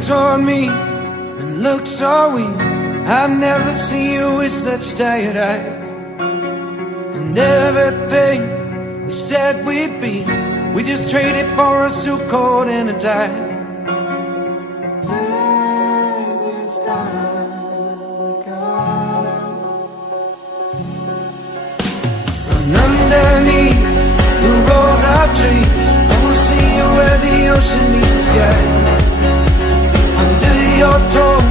turn toward me and look so weak. I've never seen you with such tired eyes. And everything we said we'd be, we just traded for a suit coat and a tie. Underneath the rows of trees, I will see you where the ocean meets the sky. Under your toes